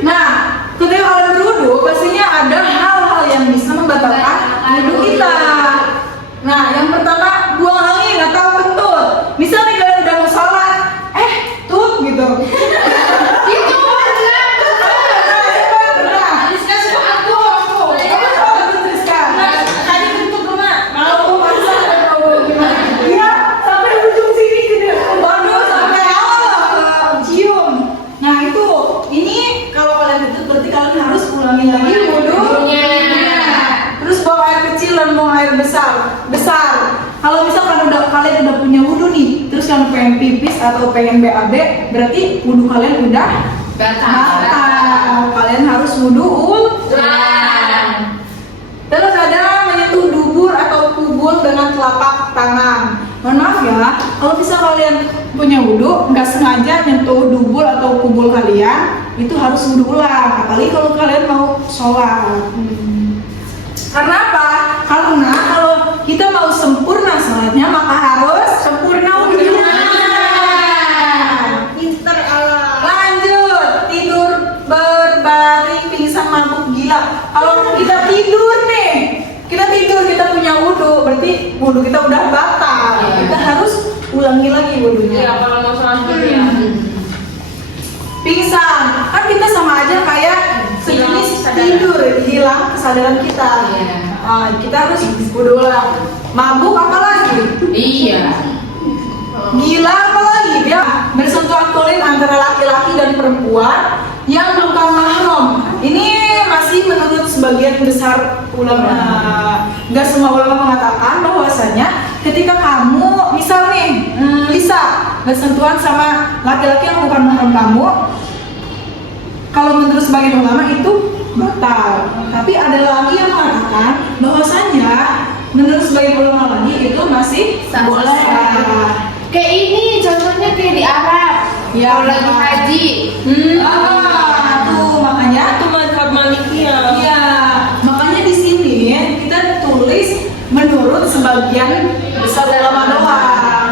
Nah, ketika kalian berwudhu, pastinya ada hal-hal yang bisa membatalkan wudhu kita. Nah, yang pertama buang angin atau kentut. Misalnya kalian udah mau sholat, tut gitu. Itu Pernah. Rizka suka aku. Kentut, Rizka. Tadi bentuk Uma. Mau masak atau gimana? Iya, sampai ujung sini gede. Waduh, sampai cium. Nah itu, ini kalau kalian kentut berarti kalian harus ulangi lagi wudhunya. Terus buang air kecil dan buang air besar. Kalau misalkan kalian udah punya wudhu nih, terus yang pengen pipis atau pengen BAB, berarti wudhu kalian udah batal. Kalian harus wudhu ulang. Terus ada menyentuh dubur atau kubul dengan telapak tangan. Mohon maaf ya, kalau bisa kalian punya wudhu, nggak sengaja nyentuh dubur atau kubul kalian, itu harus wudhu ulang. Apalagi kalau kalian mau sholat. Karena apa? Karena kalau kita mau sempurna sholatnya, maka harus sempurna wudhunya. Pinter Allah. Lanjut, tidur berbaring pingsan mabuk gila. Kalau kita tidur nih, kita punya wudhu, berarti wudhu kita udah batal. Kita harus ulangi lagi wudhunya. Iya, kalau mau sholat gitu ya. Pingsan, kan kita sama aja kayak sejenis tidur, hilang kesadaran kita. Kita harus wudhu ulang. Mabuk apa lagi? Iya. Gila apa lagi? Dia bersentuhan kulit antara laki-laki dan perempuan yang bukan mahram. Ini masih menurut sebagian besar ulama. Nggak semua ulama mengatakan bahwasanya ketika kamu misal nih Lisa bersentuhan sama laki-laki yang bukan mahram kamu, kalau menurut sebagian ulama itu batal. Tapi ada lagi yang mengatakan bahwasanya menurut sebagian ulama lagi itu masih boleh. Kayak ini contohnya kayak di Arab. Ya. Kalau lagi haji. Tuh makanya Itu mazhab Malikiyah. iya, makanya di sini kita tulis menurut sebagian besar ulama doang.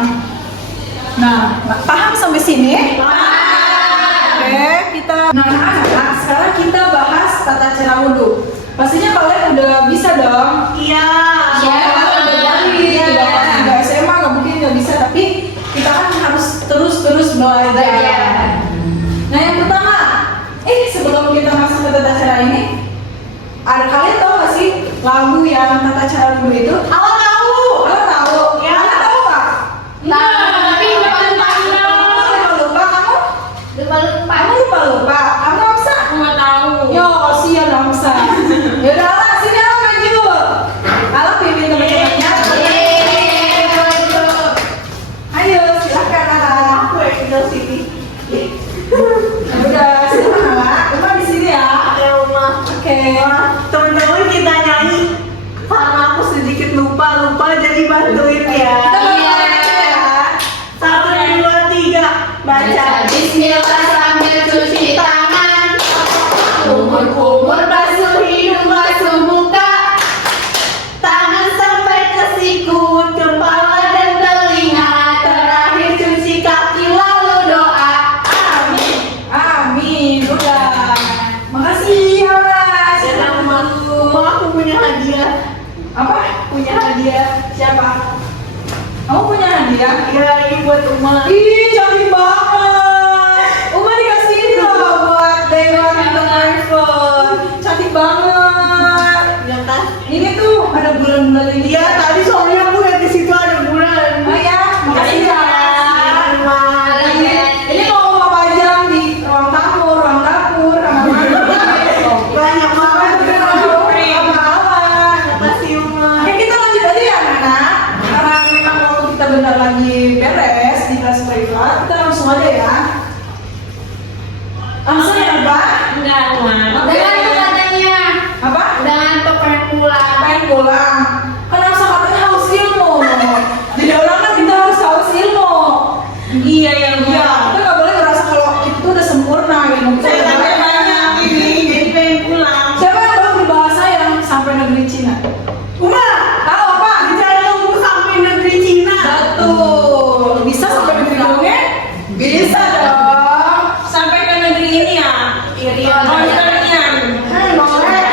Nah, paham sampai sini? Oke, kita anak-anak sekarang kita bahas tata cara wudhu. Pastinya kalian udah bisa dong. Iya. Tidak SMA nggak mungkin nggak bisa, tapi kita kan harus terus belajar. Nah yang pertama, sebelum kita masuk ke tata cara ini, ada kalian tahu nggak sih lagu yang tata cara wudhu itu? Allah tahu. Kalian tahu? Ya. Kalian tahu nggak? Tapi lupa. Kamu lupa. Kamu Amsa? Aku nggak tahu. Yo, sian Amsa. Yaudah lah, sini Ala main dulu. Ala pimpin teman-temannya. Ayo, silakan Ala. Aku yang tinggal sini. Udah, silakan Ala. Uma di sini ya. Ya Allah. Oke. Teman-teman kita nyanyi. Karena aku sedikit lupa jadi bantuin ya. Kita balik ya. 1, 2, 3 baca. Bismillah sambil cuci tangan. Kumur-kumur basuh hidung, basuh muka. Tangan sampai ke siku, kepala dan telinga. Terakhir cuci kaki lalu doa. Amin. Amin. Udah. Makasih Ala. Siapa Silakan. aku punya hadiah. Apa? Punya hadiah. Siapa? Kamu punya hadiah? Ya ini buat Uma. Ih, cantik banget. Uma dikasih ini loh buat Dewan iPhone. Cantik banget. Ya kan? Ini tuh ada bulan-bulan ini. Iya tadi soalnya aku lihat di situ ada bulan. Oh ya, makasih ya. Uma. Ini mau Uma pajang di ruang tamu, ruang dapur, Banyak banget. sama-sama. Makasih Uma. Oke, kita lanjut aja ya, anak. Karena memang waktu kita bentar lagi beres di kelas privat, kita langsung aja ya. Langsung ya, Pak? Enggak, Ma. Udah ngantuk katanya. Apa? Udah ngantuk pengen pulang. Pengen pulang. Kan harus katanya haus ilmu. Jadi orang kan kita harus haus ilmu. Iya ya, Ma. Iya, kita nggak boleh ngerasa kalau kita tuh udah sempurna ilmu kita. Saya udah dapat banyak ini, jadi pengen pulang. Siapa yang tahu berbahasa yang sampai negeri Cina? Uma, Tahu apa? bicara tunggu sampai negeri Cina. Betul. Bisa sampai negeri Dongeng? Bisa dong. Sampai ke negeri ini ya. Irian. Oh, Irian. Boleh.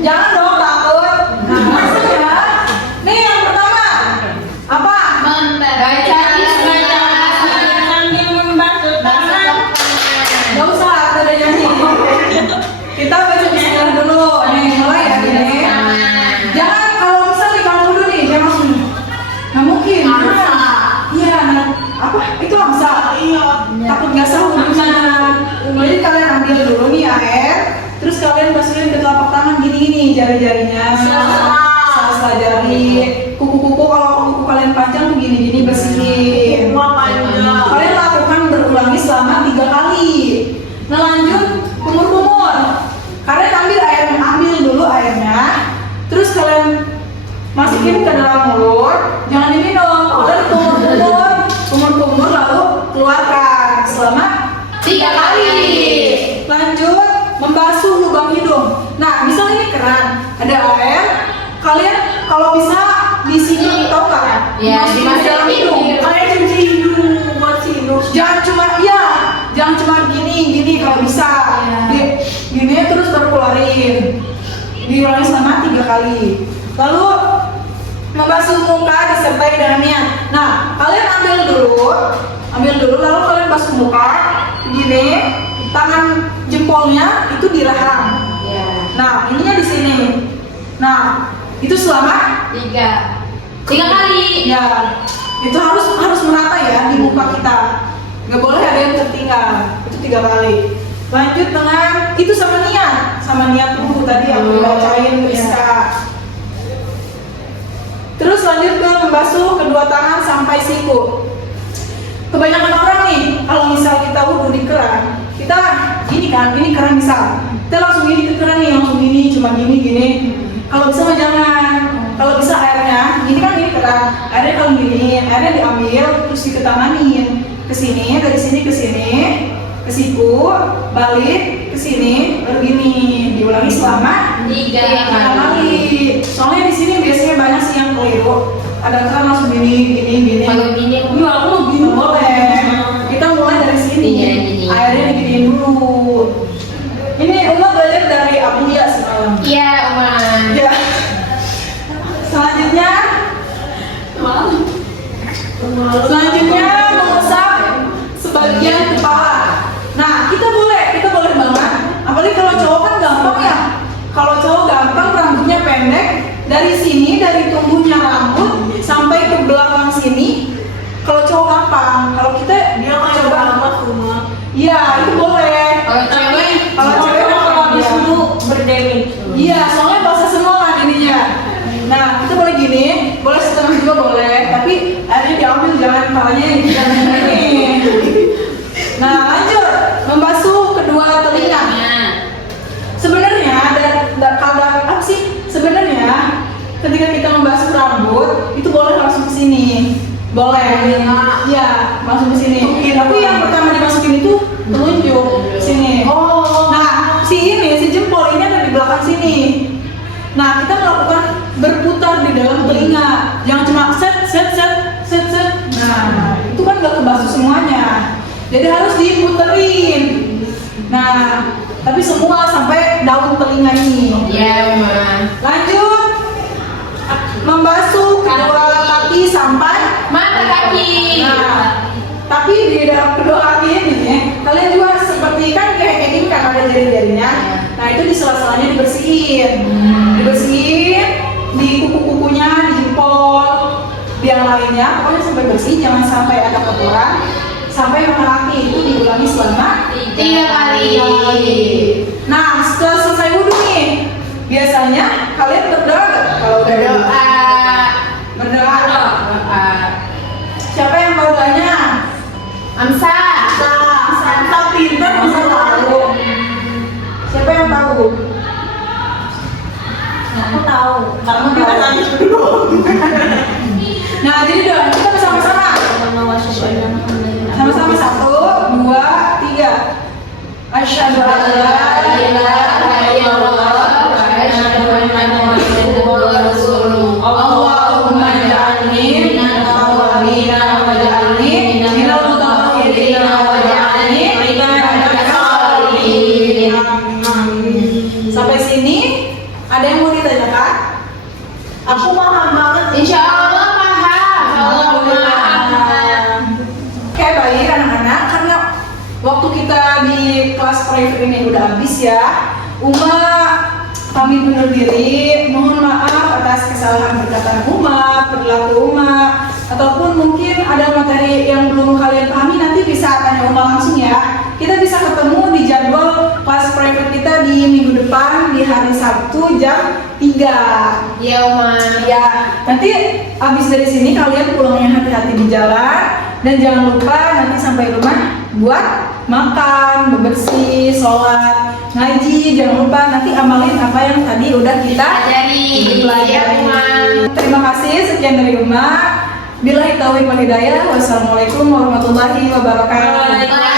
Jangan dong takut. Masuk ya. Nih yang pertama. Apa? Baca bismillah. Sambil membasuh tangan. Gak usah, ada nyanyi. Kita baca bismillah dulu. Nih, mulai ya gini. Jangan kalau bisa nih kamu dulu nih, jangan langsung. Nggak mungkin. Hamsa. Iya, apa? Itu Hamsa. Iya. Takut nggak sah wudhunya. Jadi kalian ambil dulu nih air, terus kalian masukin ke telapak tangan gini-gini jari-jarinya. Salah jari. Kuku-kuku kalau kuku kalian panjang tuh gini-gini bersihin. Uma diulangi selama 3 kali. Nah lanjut kumur-kumur. Kalian ambil dulu airnya, terus kalian masukin ke dalam mulut, jangan diminum. Kalian kumur-kumur lalu keluarkan selama 3 kali. Lanjut membasuh lubang hidung. Nah, misal ini keran, ada air, kalian kalau bisa di sini tahu nggak? Ya, Masukin ke dalam hidung. Kalian cuci hidung buat sinus. Jangan cuma gini kalau bisa. Gini terus baru keluarin. Diulangi selama 3 kali. Lalu membasuh muka disertai dengan niat. Nah, kalian ambil dulu lalu kalian basuh muka gini, tangan jempolnya itu di rahang. Ya. Nah, ininya di sini. Nah, itu selama 3 kali. ya, itu harus merata ya di muka kita. Nggak boleh ada yang tertinggal. Itu 3 kali. Lanjut dengan itu sama niat dulu tadi yang dibacain Rizka. Terus lanjut ke membasuh kedua tangan sampai siku. Kebanyakan orang nih, kalau misal kita wudhu di keran, kita ini keran misal, kita langsung gini ke keran nih, langsung gini, cuma gini. Kalau bisa mah jangan. Kalau bisa airnya, gini keran, airnya kalau gini, airnya diambil terus diketamanin ke sini, dari sini ke sini, ke siku, balik ke sini, baru gini, diulangi selama 3 kali. Soalnya di sini biasanya banyak sih yang keliru. Ada keran langsung gini. Kalau gini, Iya, aku mau gini boleh. Kita mulai dari sini. Iya, gini. Airnya diginiin dulu. Ini Uma belajar dari Abu Ya semalam. Iya, Uma. Ya. Selanjutnya mengusap sebagian kepala. Nah, kita boleh banget. Apalagi kalau cowok kan gampang ya. Kalau cowok gampang rambutnya pendek, dari sini dari tumbuhnya rambut sampai ke belakang sini. Kalau cowok gampang, kalau kita Dia kayak coba amat rumah. iya itu boleh. Kalau cewek, Kalau cewek kalau habis iya. dulu berdemi. Iya, soalnya basah semua kan ininya. Nah, kita boleh gini, boleh setengah juga boleh, tapi airnya diambil jangan kepalanya jangan gini. Nah, lanjut membasuh kedua telinga. Sebenarnya kadang apa sih? Sebenarnya ketika kita membasuh rambut itu boleh langsung ke sini. Boleh. Iya, langsung ke sini. Tapi yang pertama dimasukin itu telunjuk sini. Nah, si jempol ini ada di belakang sini. Nah, kita melakukan berputar di dalam telinga. Jangan cuma set. Nah, itu kan nggak kebasuh semuanya. Jadi harus diputerin. Nah, tapi semua sampai daun telinga ini. Iya, Uma. Lanjut membasuh kedua kaki sampai Mata kaki. Nah, tapi di dalam kedua kaki ini kalian juga seperti kan kayak gini kan ada jari-jarinya. Nah, itu di sela-selanya dibersihin. Di kuku-kukunya, di jempol, di yang lainnya pokoknya sampai bersih, jangan sampai ada kotoran. Sampai mata kaki itu diulangi selama 3 kali. Nah, setelah selesai wudhu nih, biasanya kalian berdoa nggak? Kalau udah berdoa. Siapa yang tahu doanya? Amsa. Santa pintar bisa tahu. Siapa yang tahu? Aku tahu. Kamu tahu. Nah, jadi doa kita bersama-sama. Sama-sama 1, 2, 3. Asyhadu an la ilaha illallah wa asyhadu anna Muhammadar Rasulullah. Allahumma ja'alni minal tawwabin wa ja'alni minal mutatahhirin wa ja'alni ibadaka sholihin. Sampai sini ada yang mau ditanyakan? Aku paham banget. Insya Allah paham. Oke, baik anak-anak, karena waktu kita di kelas private ini udah habis ya. Uma pamit undur diri, mohon maaf atas kesalahan perkataan Uma, perilaku Uma, ataupun mungkin ada materi yang belum kalian pahami, nanti bisa tanya Uma langsung ya. Kita bisa ketemu di jadwal kelas private kita di minggu depan di hari Sabtu jam 3. Iya, Uma. Ya, nanti habis dari sini kalian pulangnya hati-hati di jalan dan jangan lupa nanti sampai rumah buat makan, bebersih, sholat, ngaji. Jangan lupa nanti amalin apa yang tadi udah kita Ajari. pelajari. Terima kasih, sekian dari Uma. Billahi taufiq wal hidayah. Wassalamualaikum warahmatullahi wabarakatuh. Waalaikumsalam.